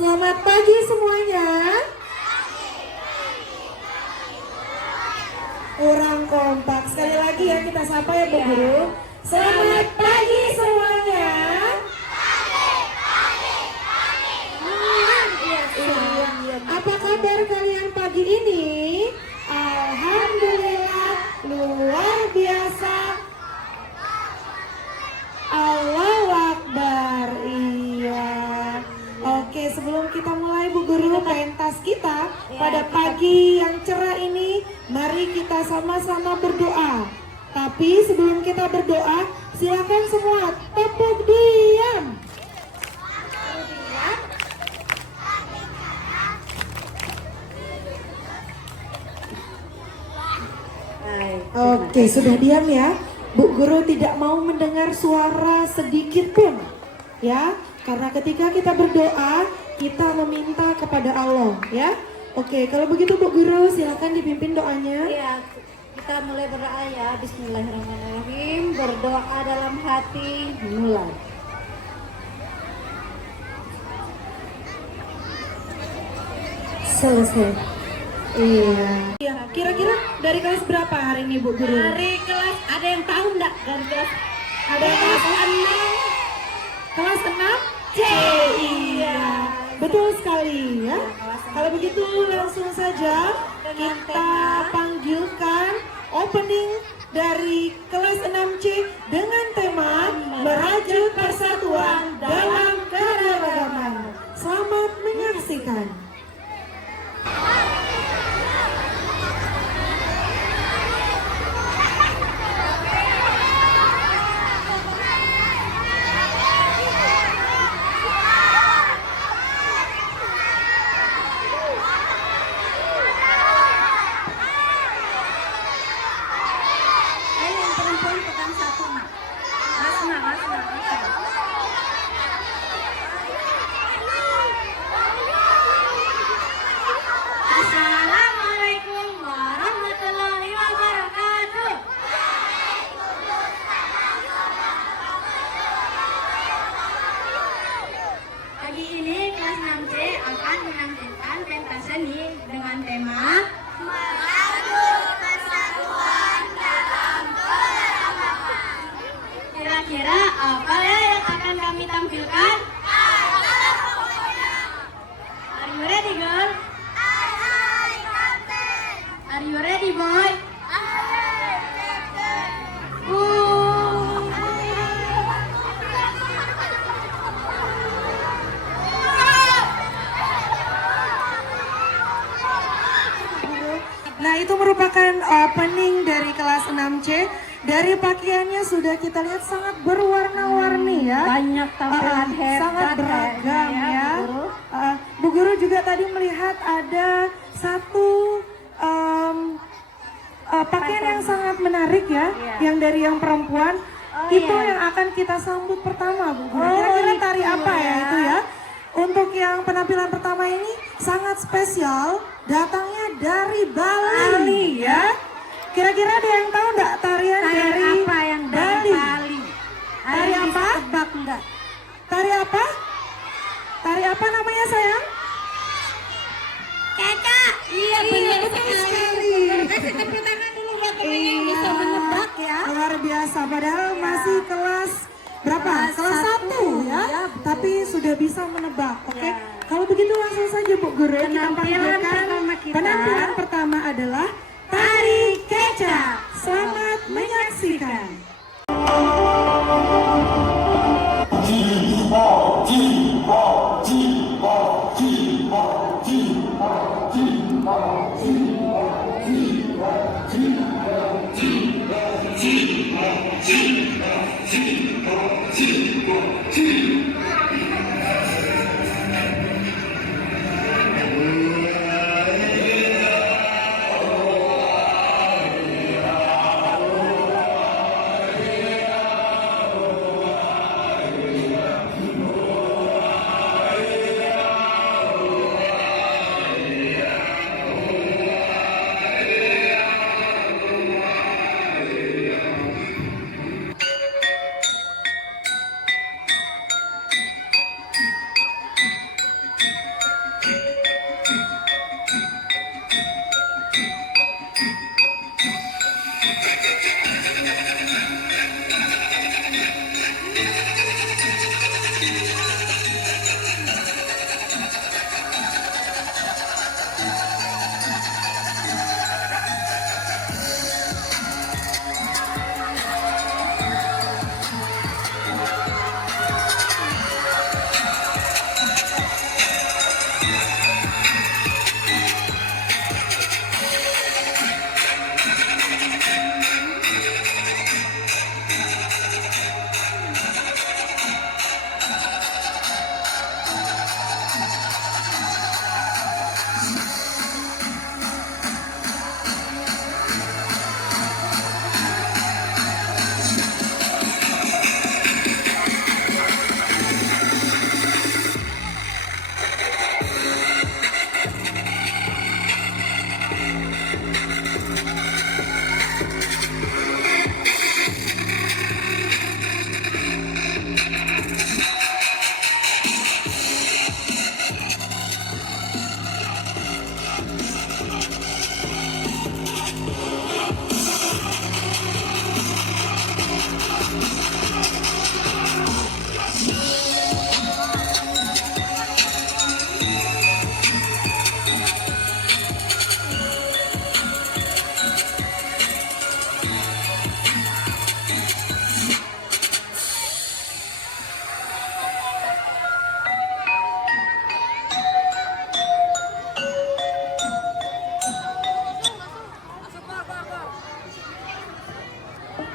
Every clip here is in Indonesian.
Selamat pagi semuanya. Kurang kompak. Sekali lagi ya kita sapa ya Bu Guru. Selamat pagi semuanya. Apa kabar kalian pagi ini? Alhamdulillah luar biasa. Allahu Akbar. Iya. Oke, sebelum kita mulai Bu Guru pentas kita pada pagi yang cerah ini, mari kita sama-sama berdoa. Tapi sebelum kita berdoa, silakan semua tepuk diam. Oke, sudah diam ya. Bu Guru tidak mau mendengar suara sedikit pun, ya. Karena ketika kita berdoa, kita meminta kepada Allah, ya. Oke, kalau begitu Bu Guru silakan dipimpin doanya. Ya, kita mulai berdoa ya. Bismillahirrahmanirrahim. Berdoa dalam hati, mulai. Selesai. Iya. Iya. Kira-kira dari kelas berapa hari ini Bu Guru? Dari kelas, ada yang tahu enggak? Dari kelas Ada kelas 6. Kelas 6 C. Iya. Betul sekali ya. Kalau begitu langsung saja kita panggilkan opening dari kelas 6C dengan tema Merajut Persatuan dalam Keberagaman. Selamat menyaksikan. Assalamualaikum warahmatullahi wabarakatuh. Pagi ini kelas 6C akan menampilkan pentas seni dengan tema Merajut Persatuan dalam Keberagaman. Kira-kira apa ya yang akan kami tampilkan? Are you ready, girl? Are you ready, boy? Nah, itu merupakan opening dari kelas 6C. Dari pakaiannya sudah kita lihat sangat berwarna-warni ya. Banyak tampilan hebat, sangat beragam ya. Bu Guru. Bu Guru juga tadi melihat ada satu pakaian yang sangat menarik ya, yang dari yang perempuan. Itu yang akan kita sambut pertama, Bu Guru. Kira-kira tari apa ya itu ya? Untuk yang penampilan pertama ini sangat spesial, datangnya dari Bali ya. Kira-kira ada yang tahu enggak tarian dari apa yang dari Bali? Tari apa? Tebak enggak? Tari apa? Tari apa namanya sayang? Caca. Iya, Betul sekali. Kasih tepuk tangan dulu buat temen yang bisa menebak ya. Luar biasa, padahal masih kelas berapa? Kelas 1 ya. Tapi sudah bisa menebak. Oke. Kalau begitu langsung saja Bu Guru kita Penampilan panggilkan. pertama kita. Penampilan pertama adalah Tari Keca. Selamat menyaksikan.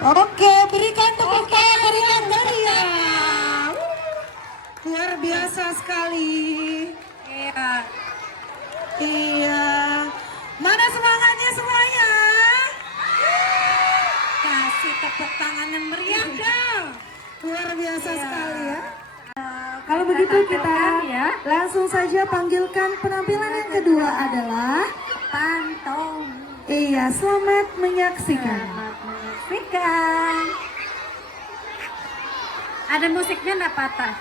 Oke, berikan tepuk tangan dari yang meriah. Luar biasa sekali. Iya. Iya. Mana semangatnya semuanya? Kasih tepuk tangan yang meriah dong. Luar biasa sekali ya. Kalau begitu kita langsung saja panggilkan penampilan yang kedua adalah Pantong. Iya, selamat menyaksikan. Selamat menyaksikan. Ada musiknya enggak patah?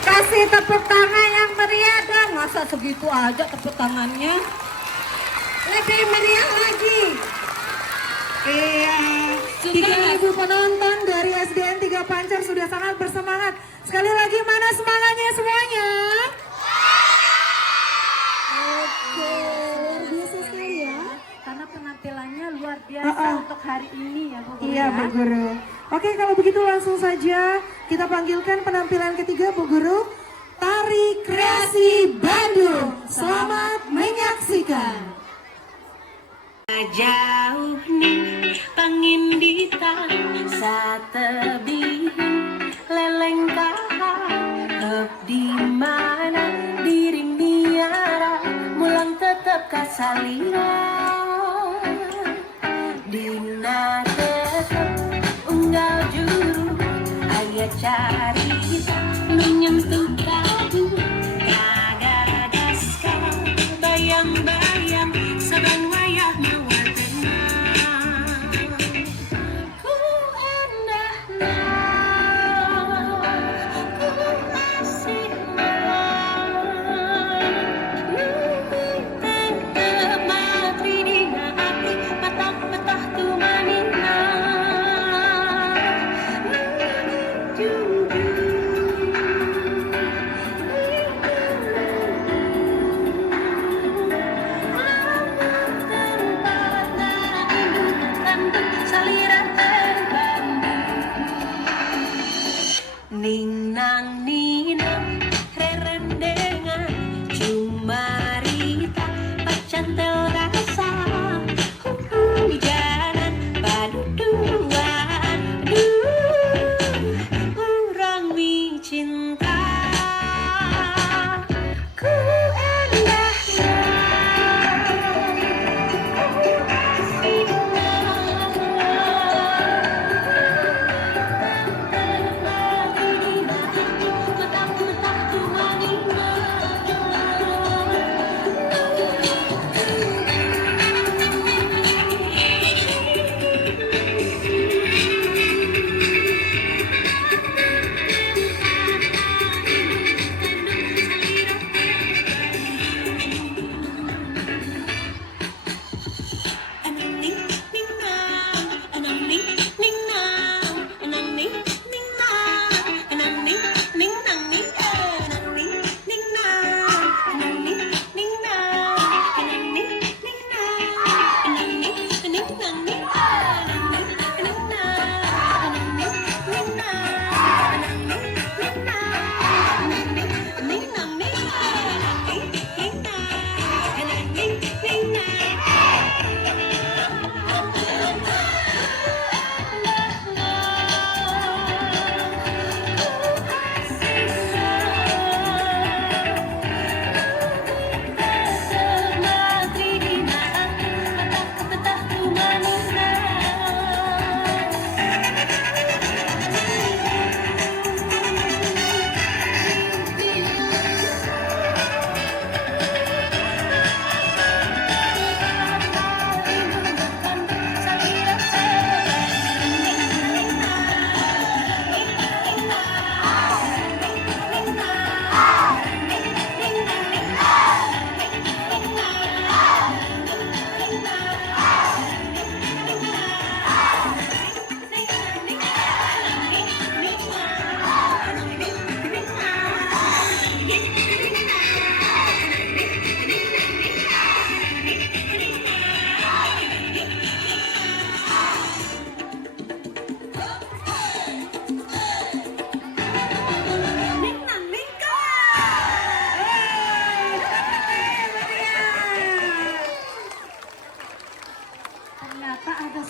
Kasih tepuk tangan yang meriah dong. Masa segitu aja tepuk tangannya? Lebih meriah lagi. Iya, 3.000 penonton dari SDN 3 Pancar sudah sangat bersemangat. Sekali lagi, mana semangatnya semuanya? Oke, luar biasa sekali ya. Karena penampilannya luar biasa untuk hari ini ya Bu Guru. Iya Bu Guru. Oke, kalau begitu langsung saja kita panggilkan penampilan ketiga Bu Guru. Tari Kreasi Bandung. Selamat menyaksikan. Jauh nih pangindita satebihin lelengkahan di mana diri miara mulang tetap kasalira dina tetap unggal juru ayat carita menyentuh kadu kagagaskan bayang-bayang saban wayah mewartena ku endah ku asih tetep matri dina hati patah-patah tu manina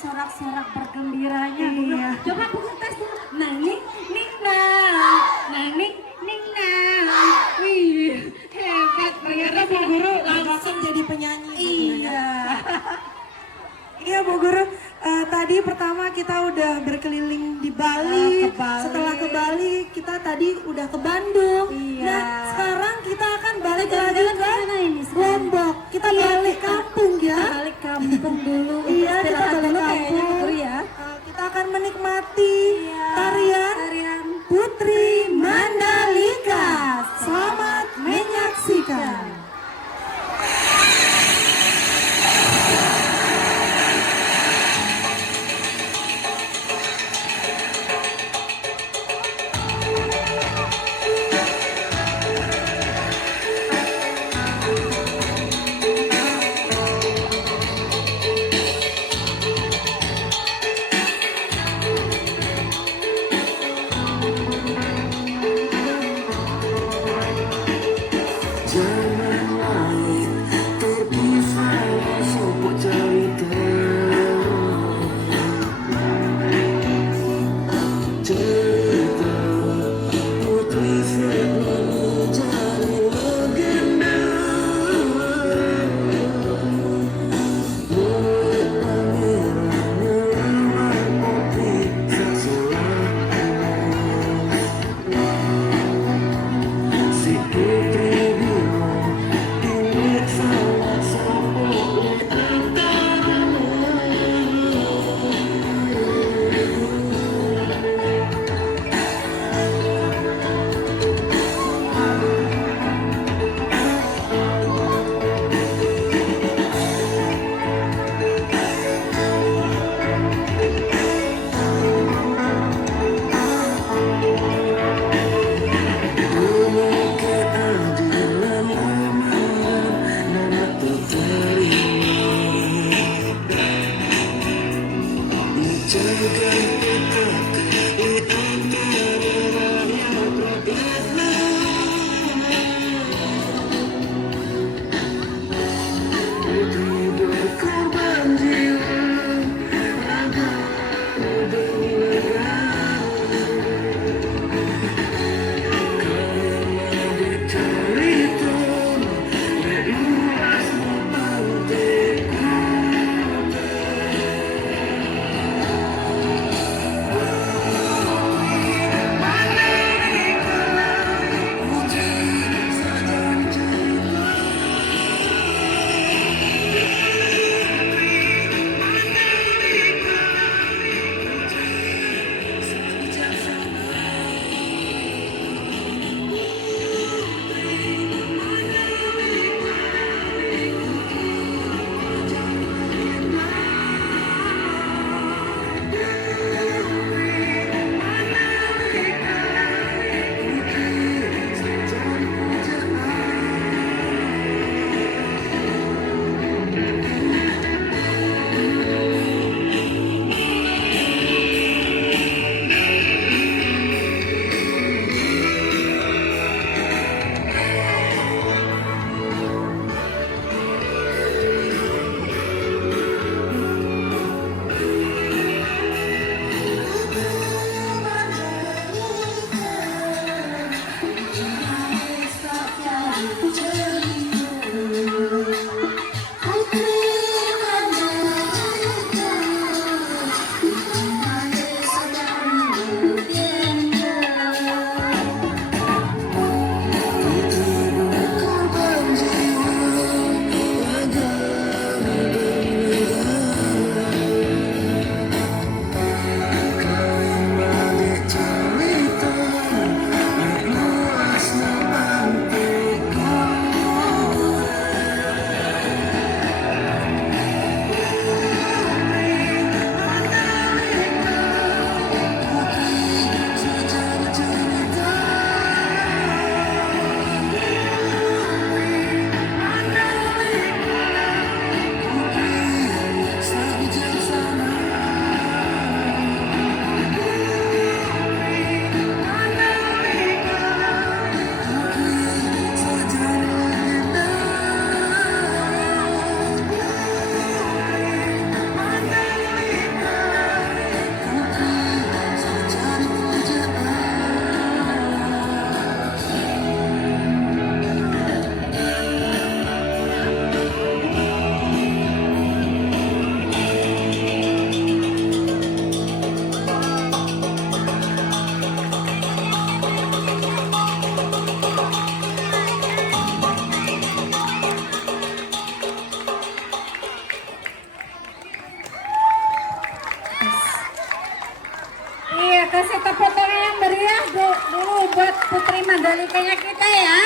sorak-sorak bergembiranya. Iya. Coba Bu Guru tes dulu. Nanging ning nanging ning Wih, hebat Ternyata Bu Guru langsung jadi penyanyi. Bu Guru, ya. Iya. Iya Bu Guru, tadi pertama kita udah berkeliling di Bali. Ke Bali. Setelah ke Bali kita tadi udah ke Bandung. Iya. Nah sekarang kita akan balik lagi Jalan-jalan ke kemana ini sekarang? Lombok. Kita balik kampung ya. Balik kampung dulu. Iya, kita Istirahat balik dulu kayaknya kampung. Bu Guru ya. Kita akan menikmati Iya. tarian Putri Mandalika. Selamat menyaksikan. kasih tepuk tangan yang meriah dulu buat Putri Mandalikanya kita ya.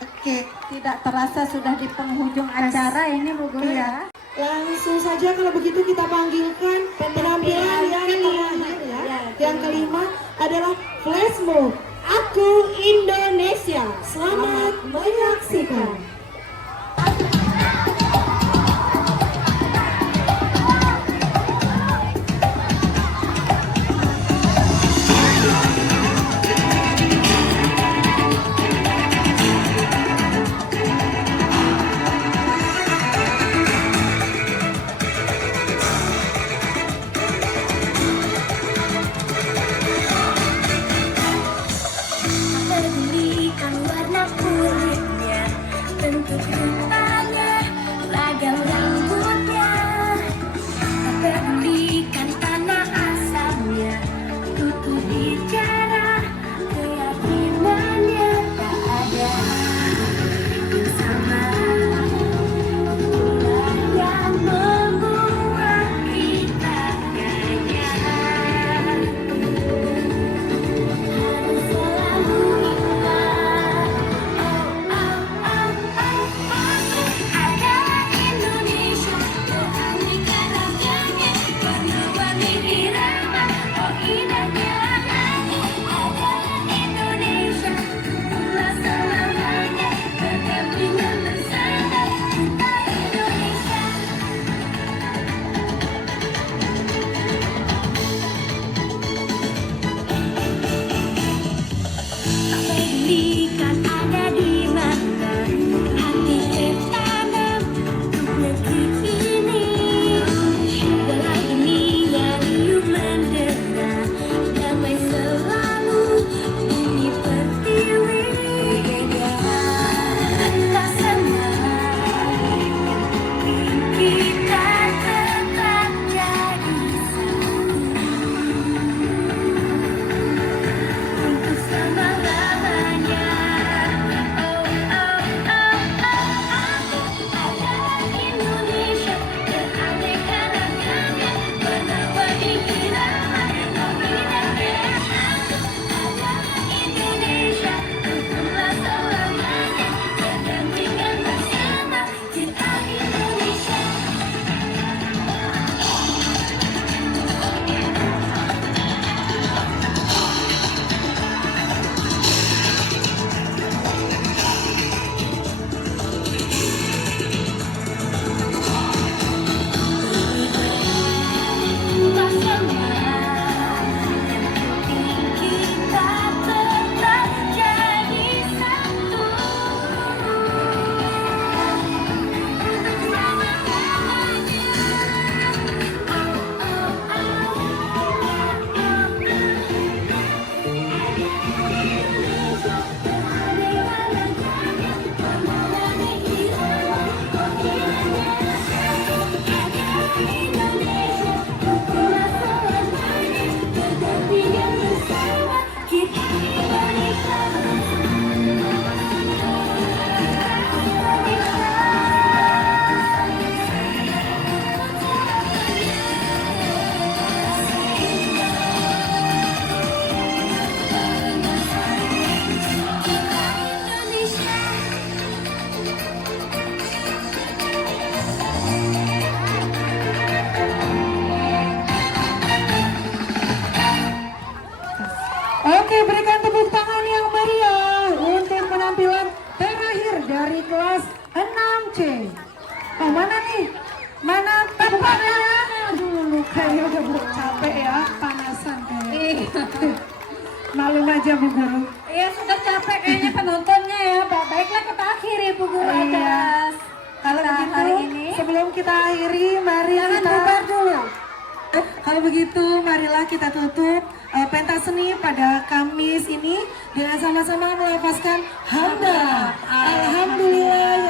Oke, Tidak terasa sudah di penghujung acara ini Bu Guru ya. langsung saja kalau begitu kita panggilkan penampilan yang terakhir ya. Yang kelima adalah flash mob Aku Indonesia. Selamat menyaksikan. Pedulikan warna kulitnya, bentuk rupanya, ragam rambutnya. Pedulikan tanah asalnya, tutur bicara, keyakinannya tak ada yang sama. Itulah yang membuat kita kaya. Harus selalu ingat, adalah Indonesia, keanekaragamannya, warna-warni irama, indahnya langit. Adalah Indonesia, itulah selamanya, berdampingan bersama kita Indonesia. Pedulikan ada di mana, hati tertanam untuk negeri ini. Bela ini yang riuh mendera, damai selalu bumi pertiwi. Tak senang kita tetap jadi satu untuk selama-lamanya. Adalah Indonesia, keanekaragamannya, warna-warni irama, indahnya. Adalah Indonesia, itulah selamanya, berdampingan bersama kita Indonesia. Tak senang kita tetap jadi satu untuk kita Oke, berikan tepuk tangan yang meriah untuk penampilan terakhir dari kelas 6C. Oh, mana nih? Mana tempatnya? Aduh, kayaknya udah capek ya, panasan kayaknya. Maklum aja Bu Guru. Iya sudah capek kayaknya penontonnya ya. Baiklah kita akhiri Bu Guru Iya. acara Kalau kita begitu, hari ini. sebelum kita akhiri, mari Jangan kita bubar dulu. Kalau begitu, marilah kita tutup pentas seni pada Kamis ini dengan sama-sama melafazkan hamdah. Alhamdulillah